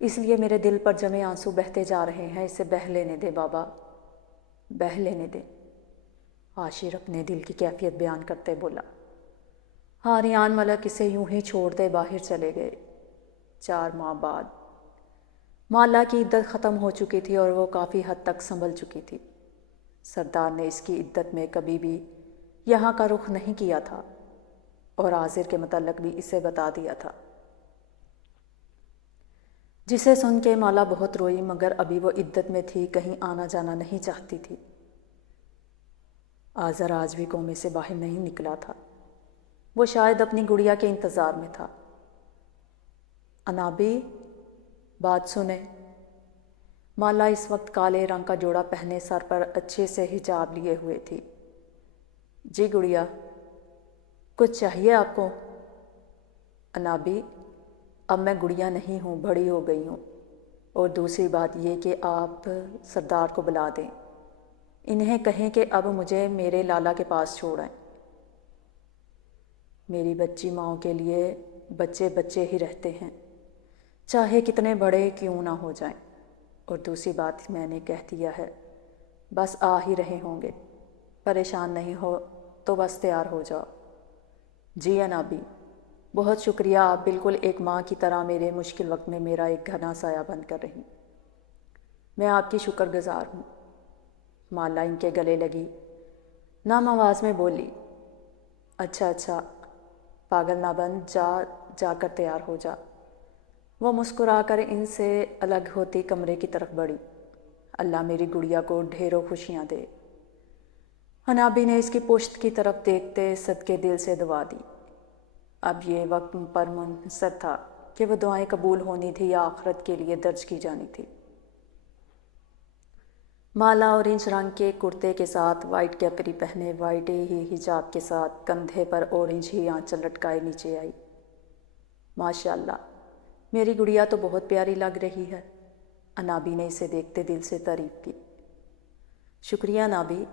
اس لیے میرے دل پر جمے آنسو بہتے جا رہے ہیں. اسے بہہ لینے دے بابا، بہہ لینے دے. عاشر اپنے دل کی کیفیت بیان کرتے بولا. حاریان ملک اسے یوں ہی چھوڑ دے باہر چلے گئے. 4 ماہ بعد مالا کی عدت ختم ہو چکی تھی اور وہ کافی حد تک سنبھل چکی تھی. سردار نے اس کی عدت میں کبھی بھی یہاں کا رخ نہیں کیا تھا اور عازر کے متعلق بھی اسے بتا دیا تھا، جسے سن کے مالا بہت روئی، مگر ابھی وہ عدت میں تھی، کہیں آنا جانا نہیں چاہتی تھی. عازر آج بھی کومے سے باہر نہیں نکلا تھا. وہ شاید اپنی گڑیا کے انتظار میں تھا. انابی، بات سنیں. مالا اس وقت کالے رنگ کا جوڑا پہنے سر پر اچھے سے حجاب لیے ہوئے تھی. جی گڑیا، کچھ چاہیے آپ کو؟ انابی، اب میں گڑیا نہیں ہوں، بڑی ہو گئی ہوں. اور دوسری بات یہ کہ آپ سردار کو بلا دیں، انہیں کہیں کہ اب مجھے میرے لالا کے پاس چھوڑیں. میری بچی ماؤں کے لیے بچے بچے ہی رہتے ہیں، چاہے کتنے بڑے کیوں نہ ہو جائیں. اور دوسری بات میں نے کہہ دیا ہے، بس آ ہی رہے ہوں گے. پریشان نہیں ہو تو بس تیار ہو جاؤ. جی انابی، بہت شکریہ. آپ بالکل ایک ماں کی طرح میرے مشکل وقت میں میرا ایک گھنا سایہ بن کر رہی. میں آپ کی شکر گزار ہوں. مالا ان کے گلے لگی، نم آواز میں بولی. اچھا اچھا، پاگل نہ بن، جا کر تیار ہو جا. وہ مسکرا کر ان سے الگ ہوتی کمرے کی طرف بڑھی. اللہ میری گڑیا کو ڈھیروں خوشیاں دے. انابی نے اس کی پشت کی طرف دیکھتے صدقے دل سے دعا دی. اب یہ وقت پر منحصر تھا کہ وہ دعائیں قبول ہونی تھی یا آخرت کے لیے درج کی جانی تھی. مالا اورنج رنگ کے کرتے کے ساتھ وائٹ کیپری پہنے، وائٹ ہی حجاب کے ساتھ کندھے پر اورنج ہی آنچل لٹکائے نیچے آئی. ماشاء اللہ، میری گڑیا تو بہت پیاری لگ رہی ہے. انابی نے اسے دیکھتے دل سے تعریف کی. شکریہ انابی،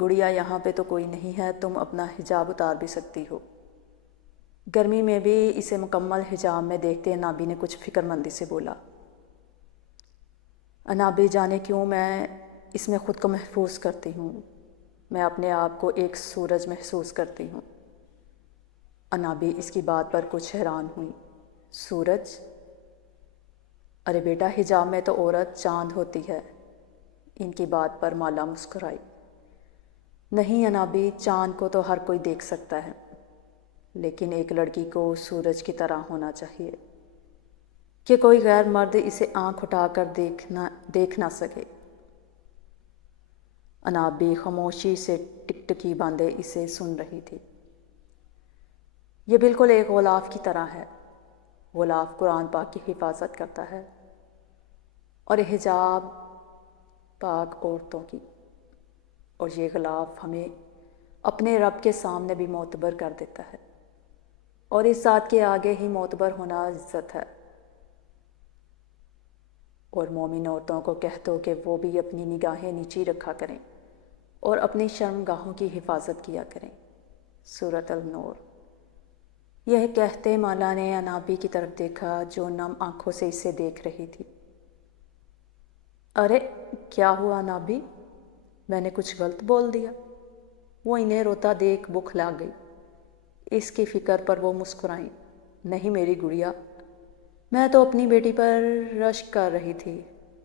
گڑیا یہاں پہ تو کوئی نہیں ہے، تم اپنا حجاب اتار بھی سکتی ہو. گرمی میں بھی اسے مکمل حجاب میں دیکھتے انابی نے کچھ فکر مندی سے بولا. انابی، جانے کیوں میں اس میں خود کو محفوظ کرتی ہوں. میں اپنے آپ کو ایک سورج محسوس کرتی ہوں. انابی اس کی بات پر کچھ حیران ہوئی. سورج؟ ارے بیٹا، حجاب میں تو عورت چاند ہوتی ہے. ان کی بات پر مالا مسکرائی. نہیں انابی، چاند کو تو ہر کوئی دیکھ سکتا ہے، لیکن ایک لڑکی کو سورج کی طرح ہونا چاہیے کہ کوئی غیر مرد اسے آنکھ اٹھا کر دیکھ نہ سکے. انابی خاموشی سے ٹکٹکی باندھے اسے سن رہی تھی. یہ بالکل ایک غلاف کی طرح ہے. غلاف قرآن پاک کی حفاظت کرتا ہے اور حجاب پاک عورتوں کی، اور یہ غلاف ہمیں اپنے رب کے سامنے بھی معتبر کر دیتا ہے، اور اس ذات کے آگے ہی معتبر ہونا عزت ہے. اور مومن عورتوں کو کہہ دو کہ وہ بھی اپنی نگاہیں نیچی رکھا کریں اور اپنی شرم گاہوں کی حفاظت کیا کریں. سورۃ النور. یہ کہتے مالا نے انابی کی طرف دیکھا جو نم آنکھوں سے اسے دیکھ رہی تھی. ارے کیا ہوا انابی، میں نے کچھ غلط بول دیا؟ وہ انہیں روتا دیکھ بکھلا گئی. اس کی فکر پر وہ مسکرائیں. نہیں میری گڑیا، میں تو اپنی بیٹی پر رشک کر رہی تھی،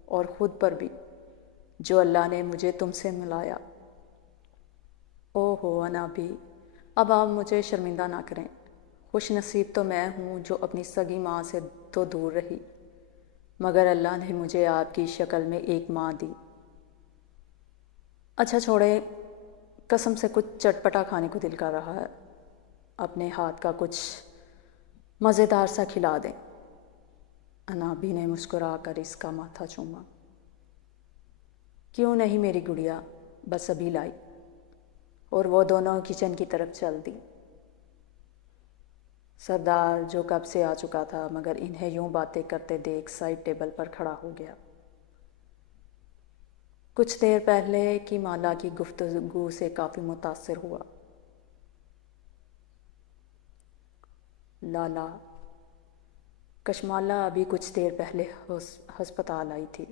اور خود پر بھی، جو اللہ نے مجھے تم سے ملایا. او ہو انابی، اب آپ مجھے شرمندہ نہ کریں. خوش نصیب تو میں ہوں جو اپنی سگی ماں سے تو دور رہی، مگر اللہ نے مجھے آپ کی شکل میں ایک ماں دی. اچھا چھوڑے، قسم سے کچھ چٹپٹا کھانے کو دل کر رہا ہے، اپنے ہاتھ کا کچھ مزیدار سا کھلا دیں. انابی نے مسکرا کر اس کا ماتھا چوما. کیوں نہیں میری گڑیا، بس ابھی لائی. اور وہ دونوں کچن کی طرف چل دی. سردار جو کب سے آ چکا تھا مگر انہیں یوں باتیں کرتے دیکھ سائڈ ٹیبل پر کھڑا ہو گیا. کچھ دیر پہلے کی مالا کی گفتگو سے کافی متاثر ہوا. لالا کشمالہ ابھی کچھ دیر پہلے ہسپتال آئی تھی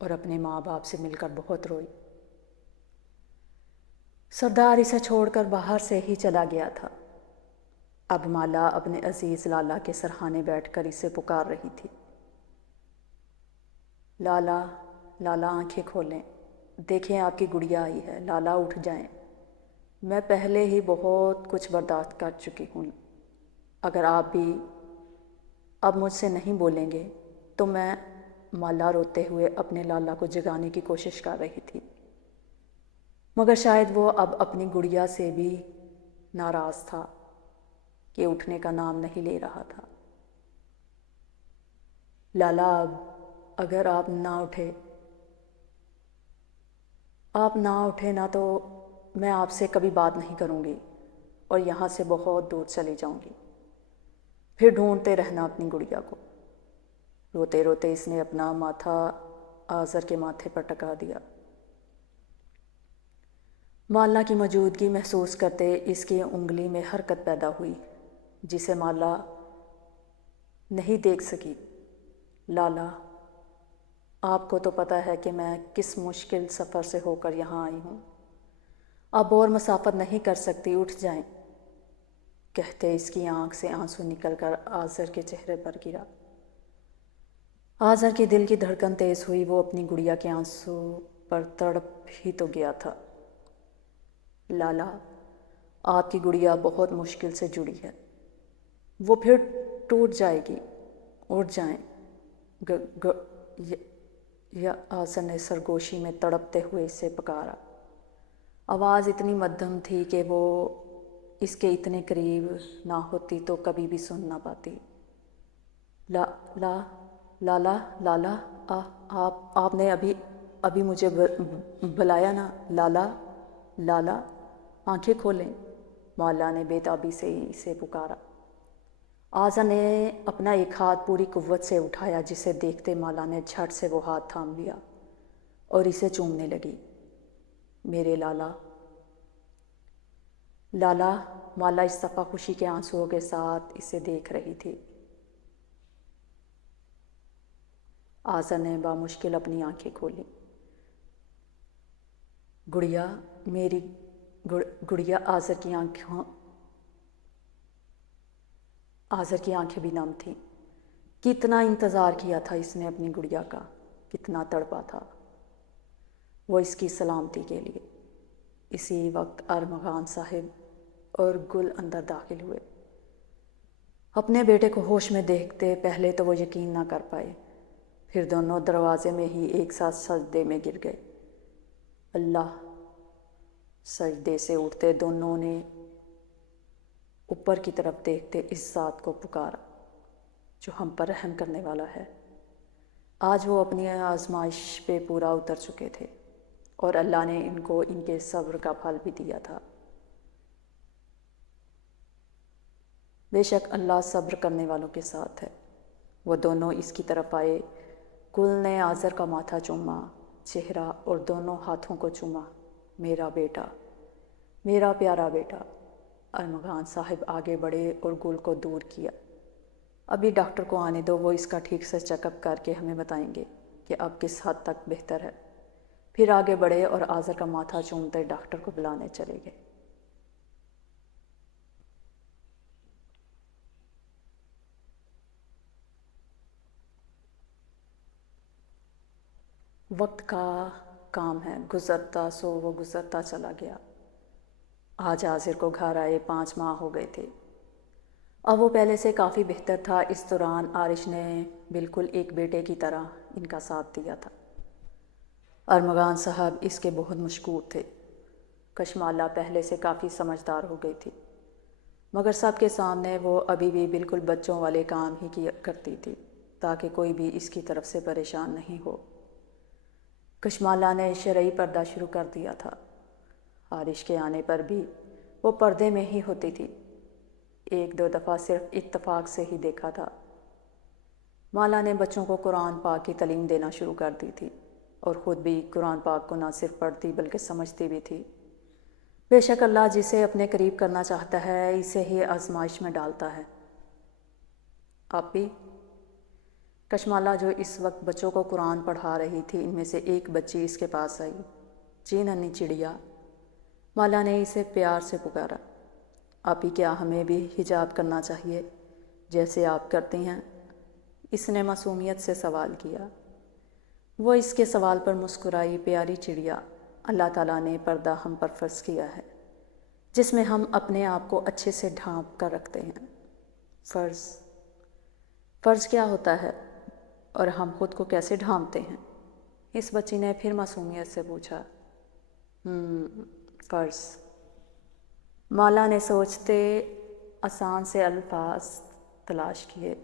اور اپنے ماں باپ سے مل کر بہت روئی۔ سردار اسے چھوڑ کر باہر سے ہی چلا گیا تھا۔ اب مالا اپنے عزیز لالا کے سرہانے بیٹھ کر اسے پکار رہی تھی۔ لالا، لالا آنکھیں کھولیں، دیکھیں آپ کی گڑیا آئی ہے، لالا اٹھ جائیں۔ میں پہلے ہی بہت کچھ برداشت کر چکی ہوں، اگر آپ بھی اب مجھ سے نہیں بولیں گے تو میں مالا روتے ہوئے اپنے لالا کو جگانے کی کوشش کر رہی تھی، مگر شاید وہ اب اپنی گڑیا سے بھی ناراض تھا کہ اٹھنے کا نام نہیں لے رہا تھا۔ لالا، اب اگر آپ نہ اٹھے نا تو میں آپ سے کبھی بات نہیں کروں گی اور یہاں سے بہت دور چلی جاؤں گی، پھر ڈھونڈتے رہنا اپنی گڑیا کو۔ روتے روتے اس نے اپنا ماتھا آذر کے ماتھے پر ٹکا دیا۔ مالا کی موجودگی محسوس کرتے اس کی انگلی میں حرکت پیدا ہوئی جسے مالا نہیں دیکھ سکی۔ لالا، آپ کو تو پتہ ہے کہ میں کس مشکل سفر سے ہو کر یہاں آئی ہوں، اب اور مسافت نہیں کر سکتی، اٹھ جائیں۔ کہتے اس کی آنکھ سے آنسو نکل کر آذر کے چہرے پر گرا۔ آذر کے دل کی دھڑکن تیز ہوئی، وہ اپنی گڑیا کے آنسو پر تڑپ ہی تو گیا تھا۔ لالا، آپ کی گڑیا بہت مشکل سے جڑی ہے، وہ پھر ٹوٹ جائے گی، اٹھ جائیں۔ یا آذر نے سرگوشی میں تڑپتے ہوئے اسے پکارا۔ آواز اتنی مدھم تھی کہ وہ اس کے اتنے قریب نہ ہوتی تو کبھی بھی سن نہ پاتی۔ لالا، لالا، آپ نے ابھی مجھے بلایا نا؟ لالا، لالا، آنکھیں کھولیں، مالا نے بے تابی سے اسے پکارا۔ آذر نے اپنا ایک ہاتھ پوری قوت سے اٹھایا جسے دیکھتے مالا نے جھٹ سے وہ ہاتھ تھام لیا اور اسے چومنے لگی۔ میرے لالا، لالا، مالا اس دفعہ خوشی کے آنسوؤں کے ساتھ اسے دیکھ رہی تھی۔ آذر نے بامشکل اپنی آنکھیں کھولیں۔ گڑیا، میری گڑیا۔ آذر کی آنکھیں بھی نم تھیں۔ کتنا انتظار کیا تھا اس نے اپنی گڑیا کا، کتنا تڑپا تھا وہ اس کی سلامتی کے لیے۔ اسی وقت ارمغان صاحب اور گل اندر داخل ہوئے۔ اپنے بیٹے کو ہوش میں دیکھتے پہلے تو وہ یقین نہ کر پائے، پھر دونوں دروازے میں ہی ایک ساتھ سجدے میں گر گئے۔ اللہ! سجدے سے اٹھتے دونوں نے اوپر کی طرف دیکھتے اس ذات کو پکارا جو ہم پر رحم کرنے والا ہے۔ آج وہ اپنی آزمائش پہ پورا اتر چکے تھے اور اللہ نے ان کو ان کے صبر کا پھل بھی دیا تھا۔ بے شک اللہ صبر کرنے والوں کے ساتھ ہے۔ وہ دونوں اس کی طرف آئے۔ گل نے آذر کا ماتھا چوما، چہرہ اور دونوں ہاتھوں کو چوما۔ میرا بیٹا، میرا پیارا بیٹا۔ ارمغان صاحب آگے بڑھے اور گل کو دور کیا۔ ابھی ڈاکٹر کو آنے دو، وہ اس کا ٹھیک سے چیک اپ کر کے ہمیں بتائیں گے کہ اب کس حد تک بہتر ہے۔ پھر آگے بڑھے اور آذر کا ماتھا چومتے ڈاکٹر کو بلانے چلے گئے۔ وقت کا کام ہے، گزرتا سو وہ گزرتا چلا گیا۔ آج آذر کو گھر آئے 5 ماہ ہو گئے تھے۔ اب وہ پہلے سے کافی بہتر تھا۔ اس دوران عارش نے بالکل ایک بیٹے کی طرح ان کا ساتھ دیا تھا۔ ارمغان صاحب اس کے بہت مشکور تھے۔ کشمالہ پہلے سے کافی سمجھدار ہو گئی تھی، مگر سب کے سامنے وہ ابھی بھی بالکل بچوں والے کام ہی کیا کرتی تھی تاکہ کوئی بھی اس کی طرف سے پریشان نہیں ہو۔ کشمالہ نے شرعی پردہ شروع کر دیا تھا۔ عارش کے آنے پر بھی وہ پردے میں ہی ہوتی تھی، 1-2 دفعہ صرف اتفاق سے ہی دیکھا تھا۔ مالا نے بچوں کو قرآن پاک کی تعلیم دینا شروع کر دی تھی اور خود بھی قرآن پاک کو نہ صرف پڑھتی بلکہ سمجھتی بھی تھی۔ بے شک اللہ جسے اپنے قریب کرنا چاہتا ہے اسے ہی آزمائش میں ڈالتا ہے۔ آپ بھی؟ کشمالہ جو اس وقت بچوں کو قرآن پڑھا رہی تھی، ان میں سے ایک بچی اس کے پاس آئی۔ جی ننھی چڑیا، مالا نے اسے پیار سے پکارا۔ آپ ہی کیا ہمیں بھی حجاب کرنا چاہیے جیسے آپ کرتی ہیں؟ اس نے معصومیت سے سوال کیا۔ وہ اس کے سوال پر مسکرائی۔ پیاری چڑیا، اللہ تعالیٰ نے پردہ ہم پر فرض کیا ہے، جس میں ہم اپنے آپ کو اچھے سے ڈھانپ کر رکھتے ہیں۔ فرض کیا ہوتا ہے اور ہم خود کو کیسے ڈھانپتے ہیں؟ اس بچی نے پھر معصومیت سے پوچھا۔ فرض، مالا نے سوچتے آسان سے الفاظ تلاش کیے۔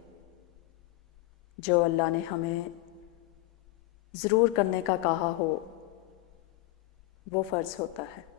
جو اللہ نے ہمیں ضرور کرنے کا کہا ہو وہ فرض ہوتا ہے۔